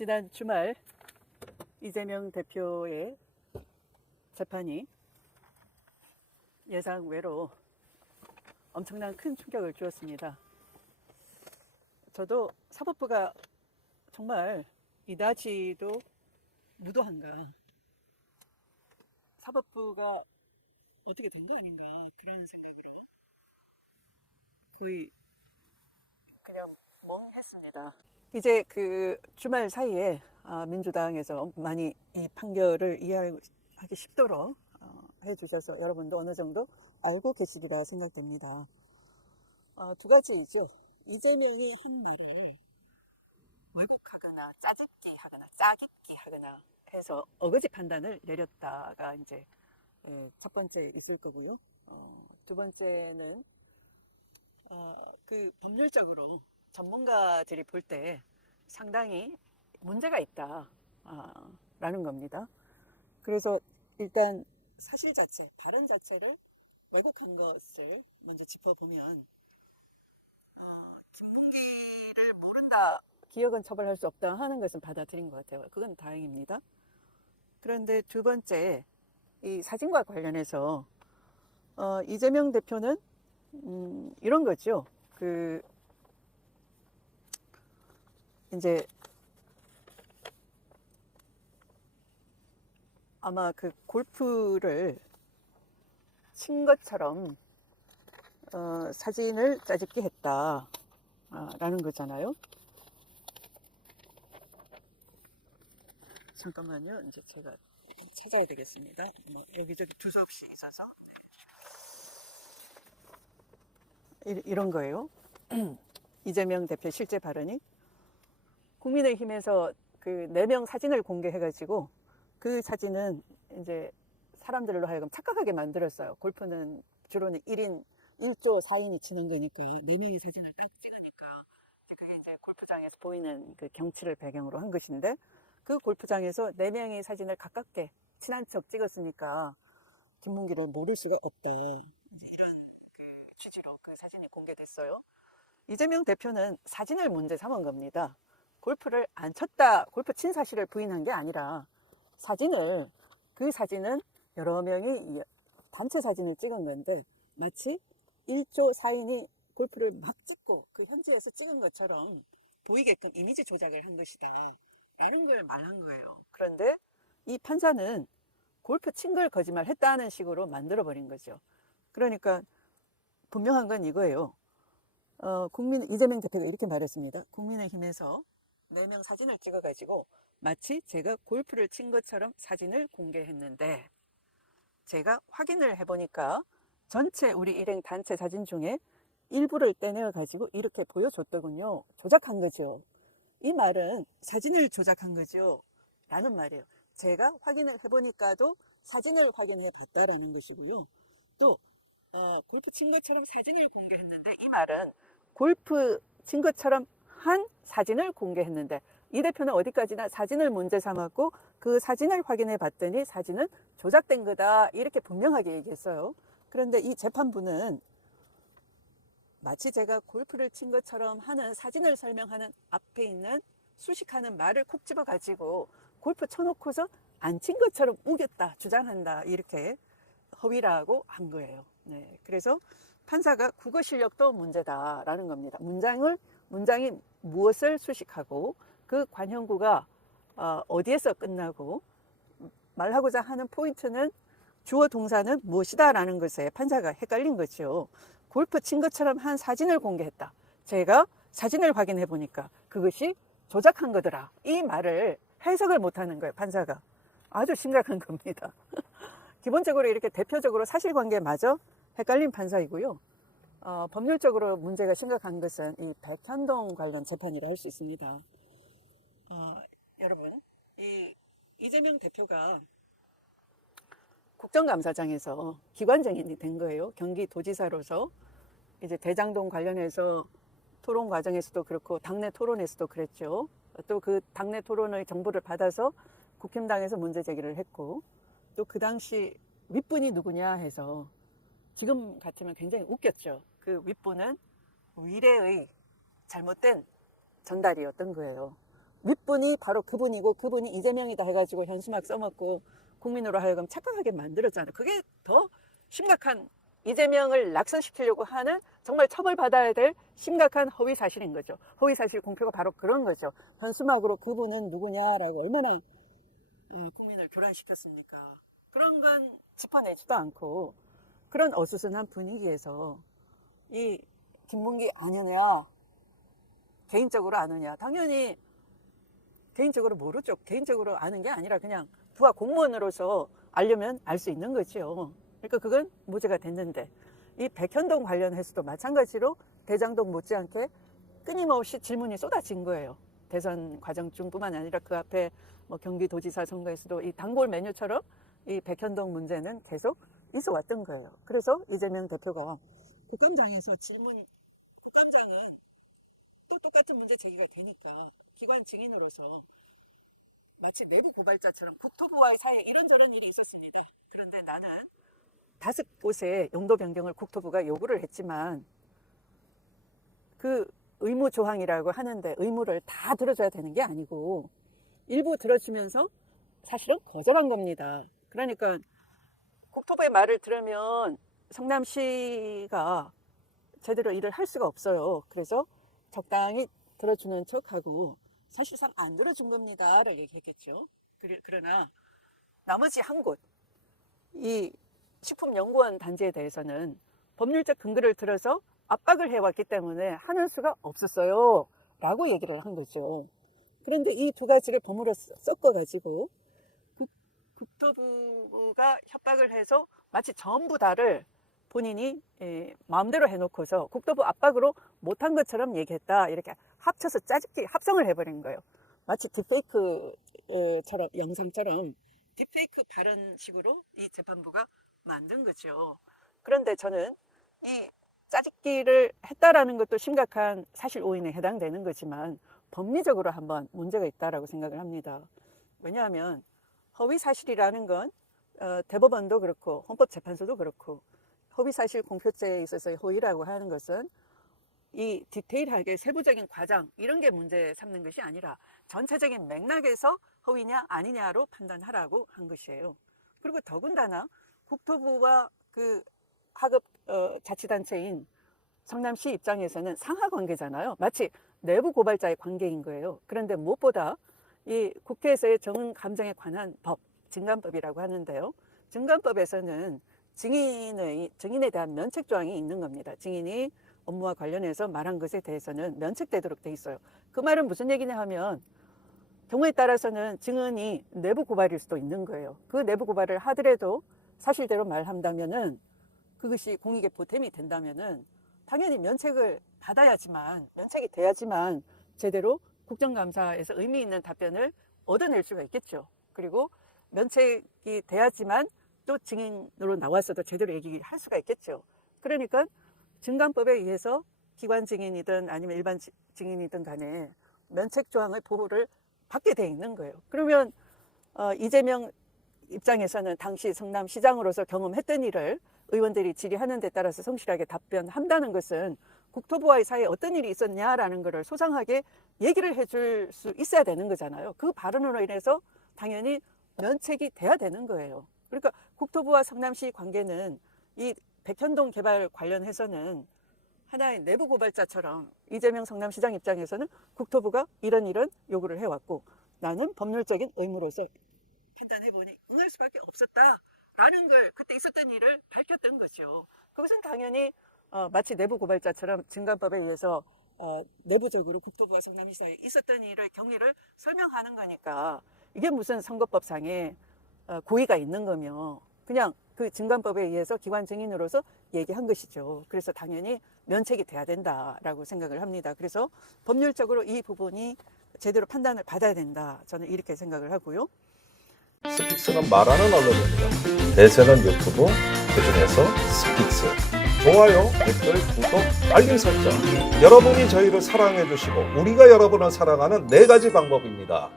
지난 주말 이재명 대표의 재판이 예상 외로 엄청난 큰 충격을 주었습니다. 저도 사법부가 정말 이다지도 무도한가, 사법부가 어떻게 된 거 아닌가, 그런 생각으로 거의 그냥 멍했습니다. 이제 그 주말 사이에 민주당에서 많이 이 판결을 이해하기 쉽도록 해주셔서 여러분도 어느 정도 알고 계시리라 생각됩니다. 두 가지이죠. 이재명이 한 말을 왜곡하거나 짜깁기 하거나 해서 어거지 판단을 내렸다가 이제 첫 번째 있을 거고요. 두 번째는 그 법률적으로 전문가들이 볼 때 상당히 문제가 있다 라는 겁니다. 그래서 일단 사실 자체, 발언 자체를 왜곡한 것을 먼저 짚어보면, 김문기를 모른다, 기억은 처벌할 수 없다 하는 것은 받아들인 것 같아요. 그건 다행입니다. 그런데 두 번째, 이 사진과 관련해서 이재명 대표는 이런 거죠. 이제 아마 그 골프를 친 것처럼 사진을 짜집기 했다 라는 거잖아요. 잠깐만요. 이제 제가 찾아야 되겠습니다. 뭐 여기저기 두서없이 있어서. 이런 거예요. 이재명 대표 실제 발언이 국민의힘에서 그 4명 사진을 공개해가지고 그 사진은 이제 사람들로 하여금 착각하게 만들었어요. 골프는 주로는 1조 4인이 치는 거니까 4명의 사진을 딱 찍으니까 그게 이제 골프장에서 보이는 그 경치를 배경으로 한 것인데, 그 골프장에서 4명의 사진을 가깝게 친한 척 찍었으니까 김문기를 모를 수가 없다, 이제 이런 그 취지로 그 사진이 공개됐어요. 이재명 대표는 사진을 문제 삼은 겁니다. 골프를 안 쳤다, 골프 친 사실을 부인한 게 아니라 그 사진은 여러 명이 단체 사진을 찍은 건데 마치 1조 4인이 골프를 막 찍고 그 현지에서 찍은 것처럼 보이게끔 이미지 조작을 한 것이다 라는 걸 말한 거예요. 그런데 이 판사는 골프 친 걸 거짓말했다는 식으로 만들어버린 거죠. 그러니까 분명한 건 이거예요. 이재명 대표가 이렇게 말했습니다. 국민의힘에서 4명 사진을 찍어가지고 마치 제가 골프를 친 것처럼 사진을 공개했는데, 제가 확인을 해보니까 전체 우리 일행 단체 사진 중에 일부를 떼내어가지고 이렇게 보여줬더군요. 조작한 거죠. 이 말은 사진을 조작한 거죠 라는 말이에요. 제가 확인을 해보니까도 사진을 확인해 봤다라는 것이고요. 또 골프 친 것처럼 사진을 공개했는데, 이 말은 골프 친 것처럼 한 사진을 공개했는데, 이 대표는 어디까지나 사진을 문제 삼았고 그 사진을 확인해 봤더니 사진은 조작된 거다, 이렇게 분명하게 얘기했어요. 그런데 이 재판부는 마치 제가 골프를 친 것처럼 하는 사진을 설명하는 앞에 있는 수식하는 말을 콕 집어 가지고 골프 쳐놓고서 안 친 것처럼 우겼다, 주장한다, 이렇게 허위라고 한 거예요. 네, 그래서 판사가 국어 실력도 문제다라는 겁니다. 문장이 무엇을 수식하고 그 관형구가 어디에서 끝나고 말하고자 하는 포인트는 주어 동사는 무엇이다 라는 것에 판사가 헷갈린 거죠. 골프 친 것처럼 한 사진을 공개했다, 제가 사진을 확인해 보니까 그것이 조작한 거더라, 이 말을 해석을 못하는 거예요. 판사가 아주 심각한 겁니다. 기본적으로 이렇게 대표적으로 사실관계마저 헷갈린 판사이고요. 법률적으로 문제가 심각한 것은 이 백현동 관련 재판이라 할 수 있습니다. 여러분, 이재명 대표가 국정감사장에서 기관장이 된 거예요. 경기도지사로서 이제 대장동 관련해서 토론 과정에서도 그렇고 당내 토론에서도 그랬죠. 또 그 당내 토론의 정보를 받아서 국힘당에서 문제 제기를 했고, 또 그 당시 윗분이 누구냐 해서 지금 같으면 굉장히 웃겼죠. 그 윗분은 위례의 잘못된 전달이었던 거예요. 윗분이 바로 그분이고 그분이 이재명이다 해가지고 현수막 써먹고 국민으로 하여금 착각하게 만들었잖아요. 그게 더 심각한, 이재명을 낙선시키려고 하는 정말 처벌받아야 될 심각한 허위 사실인 거죠. 허위 사실 공표가 바로 그런 거죠. 현수막으로 그분은 누구냐라고 얼마나 국민을 교란시켰습니까. 그런 건 짚어내지도 않고 그런 어수선한 분위기에서 이 김문기 아느냐, 개인적으로 아느냐, 당연히 개인적으로 모르죠. 개인적으로 아는 게 아니라 그냥 부하 공무원으로서 알려면 알 수 있는 거죠. 그러니까 그건 무죄가 됐는데, 이 백현동 관련해서도 마찬가지로 대장동 못지않게 끊임없이 질문이 쏟아진 거예요. 대선 과정 중뿐만 아니라 그 앞에 뭐 경기도지사 선거에서도 이 단골 메뉴처럼 이 백현동 문제는 계속 있어 왔던 거예요. 그래서 이재명 대표가 국감장에서 질문이, 국감장은 또 똑같은 문제 제기가 되니까 기관 증인으로서 마치 내부 고발자처럼 국토부와의 사이에 이런저런 일이 있었습니다. 그런데 나는 5곳의 용도 변경을 국토부가 요구를 했지만 그 의무 조항이라고 하는데 의무를 다 들어줘야 되는 게 아니고 일부 들어주면서 사실은 거절한 겁니다. 그러니까 국토부의 말을 들으면 성남시가 제대로 일을 할 수가 없어요. 그래서 적당히 들어주는 척하고 사실상 안 들어준 겁니다 라고 얘기했겠죠. 그러나 나머지 한 곳, 이 식품연구원 단지에 대해서는 법률적 근거를 들어서 압박을 해왔기 때문에 하는 수가 없었어요 라고 얘기를 한 거죠. 그런데 이 두 가지를 버무려 섞어가지고 국토부가 협박을 해서 마치 전부 다를 본인이 마음대로 해놓고서 국토부 압박으로 못한 것처럼 얘기했다, 이렇게 합쳐서 짜집기 합성을 해버린 거예요. 마치 딥페이크처럼, 영상처럼 딥페이크 발언식으로 이 재판부가 만든 거죠. 그런데 저는 이 짜집기를 했다라는 것도 심각한 사실 오인에 해당되는 거지만 법리적으로 한번 문제가 있다라고 생각을 합니다. 왜냐하면 허위 사실이라는 건 대법원도 그렇고 헌법재판소도 그렇고 허위사실 공표죄에 있어서의 허위라고 하는 것은 이 디테일하게 세부적인 과정 이런 게 문제 삼는 것이 아니라 전체적인 맥락에서 허위냐 아니냐로 판단하라고 한 것이에요. 그리고 더군다나 국토부와 그 하급 자치단체인 성남시 입장에서는 상하 관계잖아요. 마치 내부 고발자의 관계인 거예요. 그런데 무엇보다 이 국회에서의 정응 감정에 관한 법, 증감법이라고 하는데요. 증감법에서는 증인에 대한 면책 조항이 있는 겁니다. 증인이 업무와 관련해서 말한 것에 대해서는 면책되도록 돼 있어요. 그 말은 무슨 얘기냐 하면 경우에 따라서는 증언이 내부 고발일 수도 있는 거예요. 그 내부 고발을 하더라도 사실대로 말한다면은 그것이 공익의 보탬이 된다면은 당연히 면책을 받아야지만, 면책이 돼야지만 제대로 국정감사에서 의미 있는 답변을 얻어낼 수가 있겠죠. 그리고 면책이 돼야지만 또 증인으로 나왔어도 제대로 얘기할 수가 있겠죠. 그러니까 증감법에 의해서 기관 증인이든 아니면 일반 증인이든 간에 면책 조항의 보호를 받게 돼 있는 거예요. 그러면 이재명 입장에서는 당시 성남시장으로서 경험했던 일을 의원들이 질의하는 데 따라서 성실하게 답변한다는 것은 국토부와의 사이에 어떤 일이 있었냐라는 것을 소상하게 얘기를 해줄 수 있어야 되는 거잖아요. 그 발언으로 인해서 당연히 면책이 돼야 되는 거예요. 그러니까 국토부와 성남시 관계는 이 백현동 개발 관련해서는 하나의 내부 고발자처럼 이재명 성남시장 입장에서는 국토부가 이런 요구를 해왔고 나는 법률적인 의무로서 판단해보니 응할 수밖에 없었다라는 걸 그때 있었던 일을 밝혔던 거죠. 그것은 당연히 마치 내부 고발자처럼 증감법에 의해서 내부적으로 국토부와 성남시 사이에 있었던 일을 경위를 설명하는 거니까 이게 무슨 선거법상의 고의가 있는 거며 그냥 그 증감법에 의해서 기관 증인으로서 얘기한 것이죠. 그래서 당연히 면책이 돼야 된다라고 생각을 합니다. 그래서 법률적으로 이 부분이 제대로 판단을 받아야 된다. 저는 이렇게 생각을 하고요. 스픽스는 말하는 언론입니다. 대세는 유튜브, 그중에서 스픽스. 좋아요, 댓글, 구독, 알림 설정. 여러분이 저희를 사랑해 주시고 우리가 여러분을 사랑하는 4가지 방법입니다.